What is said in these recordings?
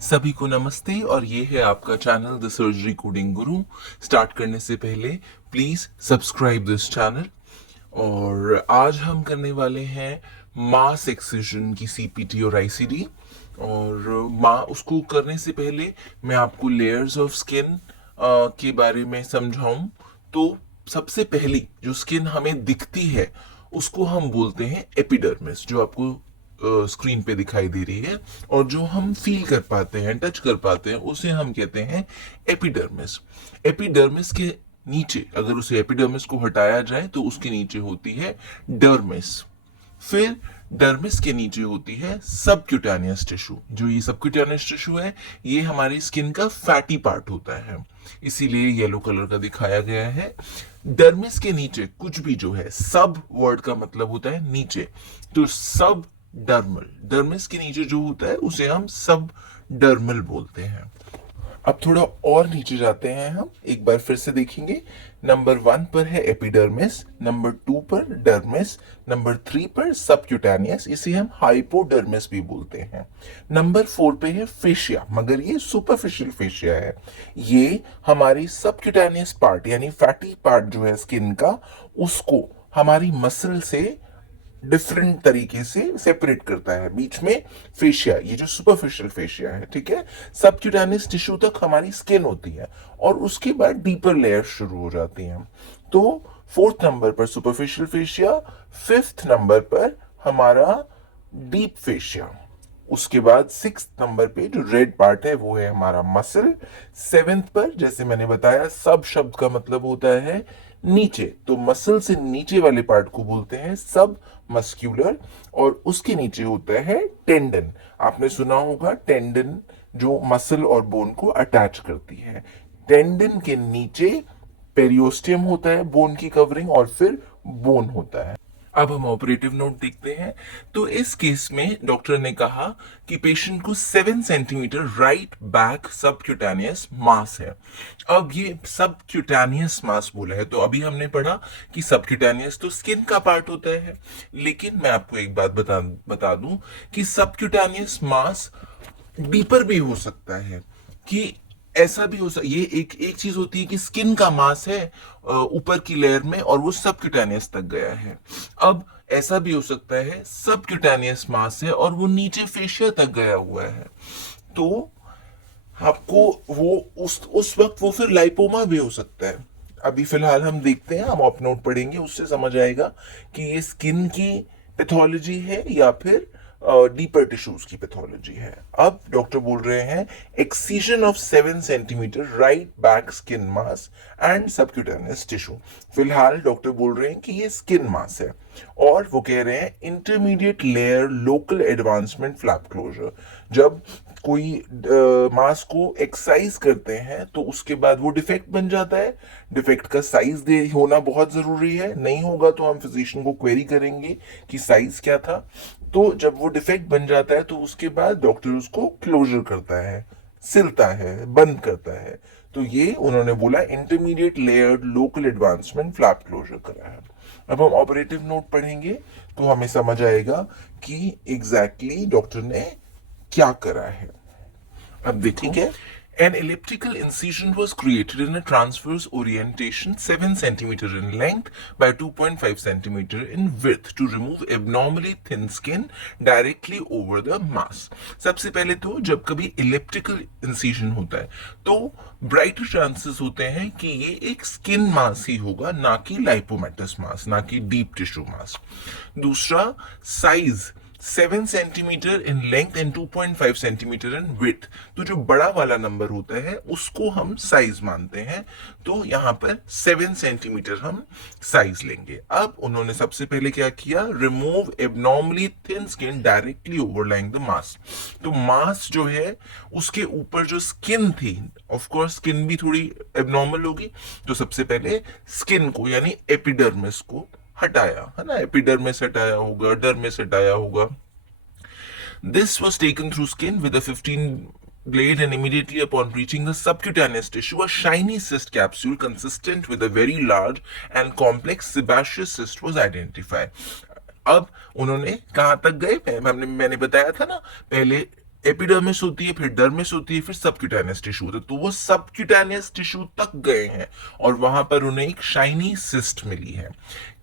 सभी को नमस्ते और ये है आपका channel the surgery coding Guru. Start करने से पहले प्लीज सब्सक्राइब दिस चैनल। और आज हम करने वाले हैं मास एक्सिजन की सीपीटी और आईसीडी। और माँ उसको करने से पहले मैं आपको लेयर्स ऑफ स्किन के बारे में समझाऊं। तो सबसे पहली जो स्किन हमें दिखती है उसको हम बोलते हैं एपिडर्मिस, जो आपको स्क्रीन पे दिखाई दे रही है। और जो हम फील कर पाते हैं, टच कर पाते हैं, उसे हम कहते हैं एपिडर्मिस। एपिडर्मिस के नीचे अगर उसे एपिडर्मिस को हटाया जाए तो उसके नीचे होती है डर्मिस। फिर डर्मिस के नीचे होती है सबक्यूटेनियस टिश्यू। जो ये सबक्यूटेनियस टिश्यू है ये हमारी स्किन का फैटी पार्ट होता है, इसीलिए येलो कलर का दिखाया गया है। डर्मिस के नीचे कुछ भी जो है, सब वर्ड का मतलब होता है नीचे, तो सब डर्मल, डर्मिस के नीचे जो होता है उसे हम सब डर्मल बोलते हैं। अब थोड़ा और नीचे जाते हैं, हम एक बार फिर से देखेंगे। नंबर 1 पर है एपिडर्मिस, नंबर 2 पर डर्मिस, नंबर 3 पर सबक्यूटेनियस, इसे हम हाइपोडर्मिस भी बोलते हैं। नंबर 4 पे है फेशिया, मगर ये सुपरफिशियल फेशिया है। ये हमारी सबक्यूटेनियस पार्ट यानी फैटी पार्ट जो है स्किन का, उसको हमारी मसल से डिफरेंट तरीके से सेपरेट करता है। बीच में फेशिया, ये जो सुपरफिशियल फेशिया है, ठीक है। सबक्यूटेनियस टिश्यू तक हमारी स्किन होती है और उसके बाद डीपर लेयर शुरू हो जाती हैं। तो 4th नंबर पर सुपरफिशियल फेशिया, 5th नंबर पर हमारा डीप फेशिया, उसके बाद 6th नंबर पे जो रेड पार्ट है वो है हमारा मसल। 7th पर जैसे मैंने बताया, सब शब्द का मतलब होता है नीचे, तो मसल से नीचे वाले पार्ट को बोलते हैं सब मस्क्यूलर। और उसके नीचे होता है टेंडन। आपने सुना होगा टेंडन जो मसल और बोन को अटैच करती है। टेंडन के नीचे पेरियोस्टियम होता है, बोन की कवरिंग, और फिर बोन होता है। अब हम ऑपरेटिव नोट देखते हैं। तो इस केस में डॉक्टर ने कहा कि पेशेंट को 7 सेंटीमीटर राइट बैक सबक्यूटेनियस मास है। अब ये सबक्यूटेनियस मास बोला है, तो अभी हमने पढ़ा कि सबक्यूटेनियस तो स्किन का पार्ट होता है, लेकिन मैं आपको एक बात बता दूं कि सबक्यूटेनियस मास डीपर भी हो सकता है। कि ऐसा भी हो सकता, ये एक चीज होती है कि स्किन का मास है ऊपर की लेयर में और वो सबक्यूटेनियस तक गया है। अब ऐसा भी हो सकता है सबक्यूटेनियस मास है और वो नीचे फेशिया तक गया हुआ है। तो आपको वो उस वक्त वो फिर लाइपोमा भी हो सकता है। अभी फिलहाल हम देखते हैं, हम ऑप नोट पढ़ेंगे, उससे समझ आएगा कि ये स्किन की पैथोलॉजी है या फिर डीपर टिश्यूज की पैथोलॉजी है। अब डॉक्टर बोल रहे हैं excision of 7 centimetre right back skin mass and subcutaneous tissue. फिलहाल डॉक्टर बोल रहे हैं कि ये स्किन मास है और वो कह रहे हैं intermediate layer local advancement flap closure. जब कोई मास को एक्सरसाइज करते हैं तो उसके बाद वो डिफेक्ट बन जाता है। डिफेक्ट का साइज दे होना बहुत जरूरी है, नहीं होगा तो हम फिजिशियन को क्वेरी करेंगे कि साइज क्या था। तो जब वो डिफेक्ट बन जाता है तो उसके बाद डॉक्टर उसको क्लोजर करता है, सिलता है, बंद करता है। तो ये उन्होंने बोला intermediate layered local advancement flap closure करा है। अब हम ऑपरेटिव नोट पढ़ेंगे तो हमें समझ आएगा कि एग्जैक्टली डॉक्टर ने क्या करा है। अब देखो, ठीक है। An elliptical incision was created in a transverse orientation 7 centimeter in length by 2.5 centimeter in width to remove abnormally thin skin directly over the mass. सबसे पहले तो जब कभी elliptical incision होता है तो ब्राइटर चांसेस होते हैं कि ये एक स्किन मास ही होगा, ना कि लाइपोमेटस मास, ना कि डीप टिश्यू मास। दूसरा, size 7 centimetre in length and 2.5 centimetre in width. तो जो बड़ा वाला नंबर होता है उसको हम साइज मानते हैं, तो यहां पर 7 सेंटीमीटर हम साइज लेंगे। अब उन्होंने सबसे पहले क्या किया, remove abnormally thin skin directly overlying the mass. तो मास जो है उसके ऊपर जो स्किन थी, ऑफ कोर्स स्किन भी थोड़ी एबनॉर्मल होगी, तो सबसे पहले स्किन को यानी एपिडर्मिस को हटाया, है ना। एपिडर्मिस हटाया होगा, डर्मिस हटाया होगा। This was taken through skin with a 15 blade, and immediately upon reaching the subcutaneous tissue, a shiny cyst capsule consistent with a very large and complex sebaceous cyst was identified. अब उन्होंने कहां तक गए, मैंने बताया था ना पहले, एपिडर्मिस होती है, फिर डर्मिस होती है, फिर सबक्यूटेनियस टिश्यू होता है। तो वो सबक्यूटेनियस टिश्यू तक गए हैं और वहां पर उन्हें एक शाइनी सिस्ट मिली है,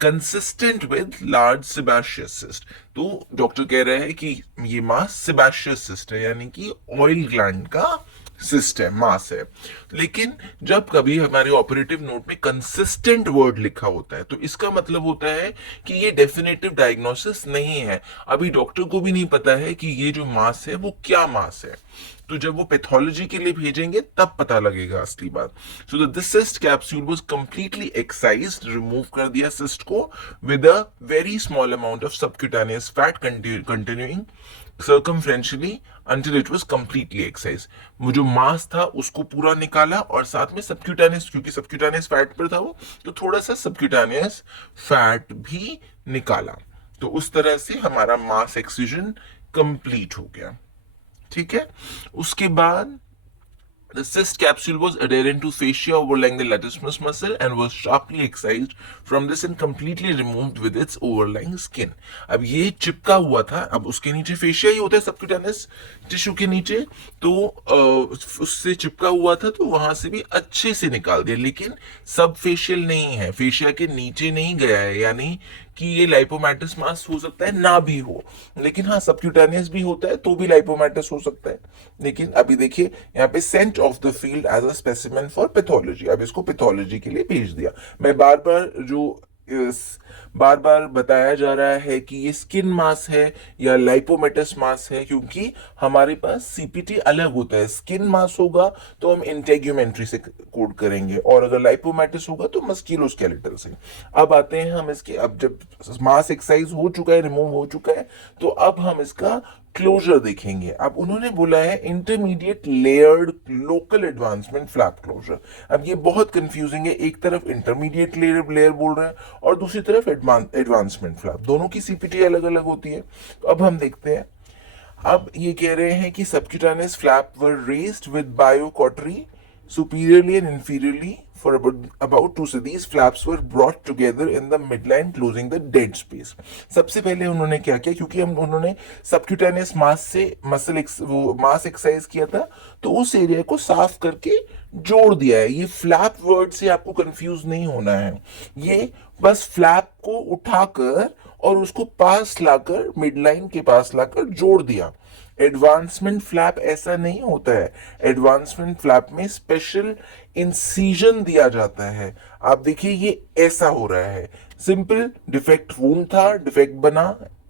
कंसिस्टेंट विद लार्ज सेबाशियस सिस्ट। तो डॉक्टर कह रहे हैं कि ये मास सेबाशियस सिस्ट है, यानी कि ऑयल ग्लैंड का सिस्ट है, मास है। लेकिन जब कभी हमारे ऑपरेटिव नोट में कंसिस्टेंट वर्ड लिखा होता है तो इसका मतलब होता है कि ये डेफिनेटिव डायग्नोसिस नहीं है। अभी डॉक्टर को भी नहीं पता है कि ये जो मास है वो क्या मास है। तो जब वो पैथोलॉजी के लिए भेजेंगे तब पता लगेगा असली बात। So this cyst capsule was completely excised, remove कर दिया सिस्ट को with a very small amount of subcutaneous fat continuing circumferentially until it was completely excised। वो जो मास था उसको पूरा निकाला और साथ में सबक्यूटेनियस, क्योंकि सबक्यूटेनियस फैट पर था वो, तो थोड़ा सा सबक्यूटेनियस फैट भी निकाला। तो उस तरह से हमारा मास एक्सcision कंप्लीट हो गया। ठीक है, उसके बाद the cyst capsule was adherent to fascia overlying the latissimus muscle and was sharply excised from this and completely removed with its overlying skin। अब ये चिपका हुआ था, अब उसके नीचे फेशिया ही होता है सबक्यूटेनियस टिश्यू के नीचे, तो उससे चिपका हुआ था तो वहां से भी अच्छे से निकाल दिया। लेकिन सब फेशियल नहीं है, फेशिया के नीचे नहीं गया है, यानी कि ये लाइपोमैटस मास हो सकता है ना भी हो, लेकिन हाँ सबक्यूटेनियस भी होता है तो भी लाइपोमैटस हो सकता है। लेकिन अभी देखिए यहाँ पे sent of the field as a specimen for pathology, अब इसको पैथोलॉजी के लिए भेज दिया। मैं बार बार बताया जा रहा है कि ये स्किन मास है या लाइपोमेटस मास है, क्योंकि हमारे पास सीपीटी अलग होता है। स्किन मास होगा तो हम इंटेग्यूमेंट्री से कोड करेंगे, और अगर लाइपोमेटस होगा तो मस्कुलोस्केलेटल से। अब आते हैं हम इसके, अब जब मास एक्सरसाइज हो चुका है, रिमूव हो चुका है, तो अब हम इसका क्लोजर देखेंगे। अब उन्होंने बोला है intermediate layered local advancement flap closure. अब ये बहुत कंफ्यूजिंग है, एक तरफ इंटरमीडिएट लेयर बोल रहे हैं और दूसरी तरफ एडवांसमेंट फ्लैप, दोनों की सीपीटी अलग अलग होती है। तो अब हम देखते हैं। अब ये कह रहे हैं कि subcutaneous flap were raised with biocautery superiorly and inferiorly for about 2 so these flaps were brought together in the midline closing the dead space। सबसे पहले उन्होंने क्या किया, क्योंकि उन्होंने सबक्यूटेनियस मास से वो मास एक्सरसाइज किया था, तो उस एरिया को साफ करके जोड़ दिया है। ये फ्लैप वर्ड से आपको कंफ्यूज नहीं होना है, ये बस फ्लैप को उठाकर और उसको पास लाकर, मिडलाइन के पास लाकर जोड़ दिया। एडवांसमेंट फ्लैप ऐसा नहीं होता है, एडवांसमेंट फ्लैप में स्पेशल इंसीजन दिया जाता है। आप देखिए ये ऐसा हो रहा है, सिंपल डिफेक्ट वूंड था, डिफेक्ट बना,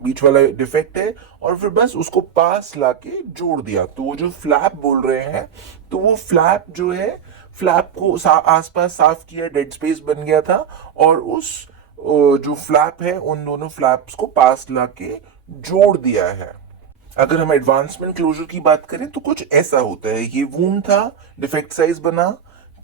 बीच वाला डिफेक्ट है, और फिर बस उसको पास लाके जोड़ दिया। तो वो जो फ्लैप बोल रहे हैं, तो वो फ्लैप जो है, फ्लैप को आसपास साफ किया, डेड स्पेस बन गया था, और उस जो फ्लैप है उन दोनों फ्लैप्स को पास लाके जोड़ दिया है। अगर हम एडवांसमेंट क्लोजर की बात करें तो कुछ ऐसा होता है, ये वूंड था, डिफेक्ट साइज बना,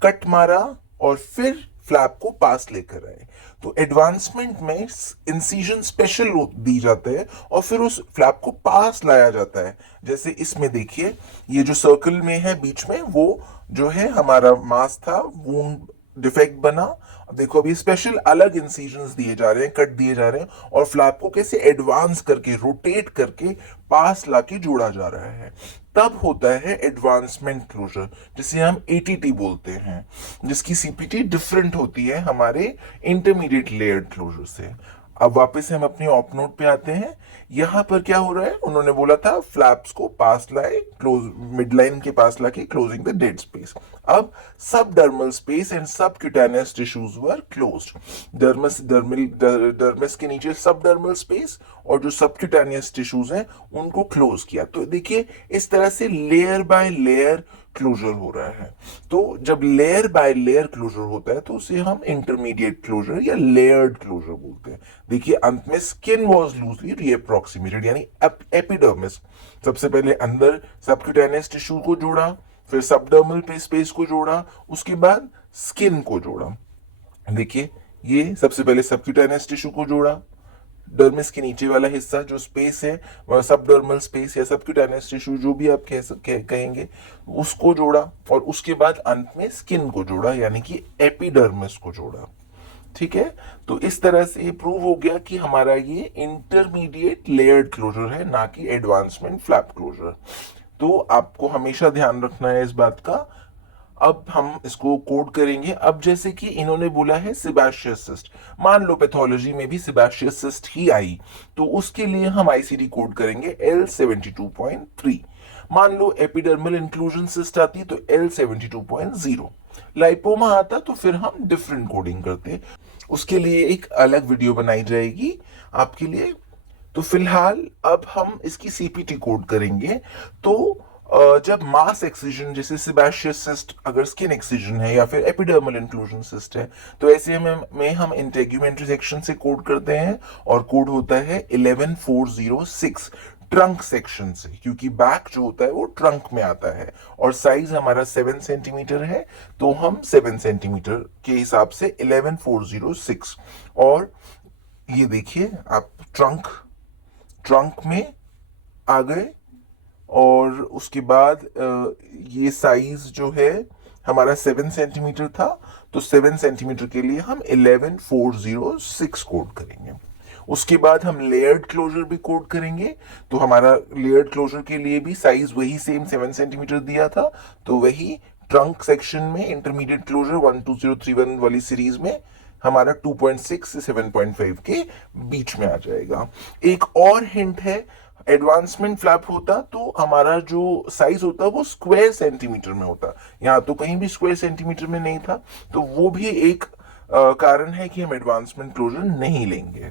कट मारा और फिर फ्लैप को पास लेकर आए। तो एडवांसमेंट में इंसिजन स्पेशल दी जाते हैं और फिर उस फ्लैप को पास लाया जाता है। जैसे इसमें देखिए, ये जो सर्कल में है बीच में, वो जो है हमारा मास था, वूंड डिफेक्ट बना। अब देखो अभी स्पेशल अलग इंसिजन्स दिए जा रहे हैं, कट दिए जा रहे हैं, और फ्लैप को कैसे एडवांस करके, रोटेट करके पास लाके जोड़ा जा रहा है। तब होता है एडवांसमेंट क्लोजर, जिसे हम एटीटी बोलते हैं, जिसकी सीपीटी डिफरेंट होती है हमारे इंटरमीडिएट लेयर्ड क्लोजर से। अब वापस हम अपने ऑप नोट पे आते हैं। यहां पर क्या हो रहा है, उन्होंने बोला था फ्लैप्स को पास लाए, क्लोज मिडलाइन के पास लाके क्लोजिंग द डेड स्पेस। अब subdermal space and subcutaneous tissues were closed. Dermis के नीचे सबडर्मल स्पेस और जो सबक्यूटेनियस टिश्यूज हैं उनको क्लोज किया। तो देखिए इस तरह से लेयर बाय लेयर क्लोजर हो रहा है। तो जब लेयर बाय लेयर क्लोजर होता है तो उसे हम इंटरमीडिएट क्लोजर या लेयर्ड क्लोजर बोलते हैं। देखिए अंत में स्किन वाज लूजली रीअप्रोक्सीमेटेड, यानी एपिडर्मिस। सबसे पहले अंदर सबक्यूटेनियस टिश्यू को जोड़ा, फिर सबडर्मल स्पेस को जोड़ा, उसके बाद स्किन को जोड़ा। देखिए ये सबसे पहले सबक्यूटेनियस टिश्यू को जोड़ा, डर्मिस के नीचे वाला हिस्सा जो स्पेस है वह सबडर्मल स्पेस या सबक्यूटेनियस टिश्यू जो भी आप कहेंगे, उसको जोड़ा, और उसके बाद अंत में स्किन को जोड़ा, यानी कि एपिडर्मिस को जोड़ा। ठीक है, तो इस तरह से ये प्रूव हो गया कि हमारा ये इंटरमीडिएट लेयर्ड क्लोजर है, ना कि एडवांसमेंट फ्लैप क्लोजर। तो आपको हमेशा ध्यान रखना है इस बात का। अब हम इसको कोड करेंगे। अब जैसे कि इन्होंने बोला है सेबेशियस सिस्ट, मान लो पैथोलॉजी में भी सेबेशियस सिस्ट ही आई, तो उसके लिए हम आईसीडी कोड करेंगे L72.3। मान लो एपिडर्मल इंक्लूजन सिस्ट आती तो L72.0। लाइपोमा आता तो फिर हम डिफरेंट कोडिंग करते, उसके लिए एक अलग वीडियो बनाई जाएगी आपके लिए। तो फिलहाल अब हम इसकी सीपीटी कोड करेंगे। तो जब मास एक्सिजन जैसे सेबेशियस सिस्ट अगर स्किन एक्सिजन है या फिर एपिडर्मल इंक्लूजन सिस्ट है, तो ऐसे में हम इंटेग्यूमेंट्री सेक्शन से कोड करते हैं और कोड होता है 11406 ट्रंक सेक्शन से, क्योंकि बैक जो होता है वो ट्रंक में आता है और साइज हमारा 7 सेंटीमीटर है, तो हम 7 सेंटीमीटर के हिसाब से 11406। और ये देखिए आप ट्रंक में आ गए और उसके बाद ये साइज जो है हमारा 7 सेंटीमीटर था, तो 7 सेंटीमीटर के लिए हम 11406 कोड करेंगे। उसके बाद हम लेयर्ड क्लोजर भी कोड करेंगे। तो हमारा लेयर्ड क्लोजर के लिए भी साइज वही सेम 7 सेंटीमीटर दिया था, तो वही ट्रंक सेक्शन में इंटरमीडिएट क्लोजर 12031 वाली सीरीज में हमारा 2.6 से 7.5 के बीच में आ जाएगा। एक और हिंट है, एडवांसमेंट फ्लैप होता तो हमारा जो साइज होता वो स्क्वायर सेंटीमीटर में होता, यहाँ तो कहीं भी स्क्वायर सेंटीमीटर में नहीं था, तो वो भी एक कारण है कि हम एडवांसमेंट क्लोजर नहीं लेंगे।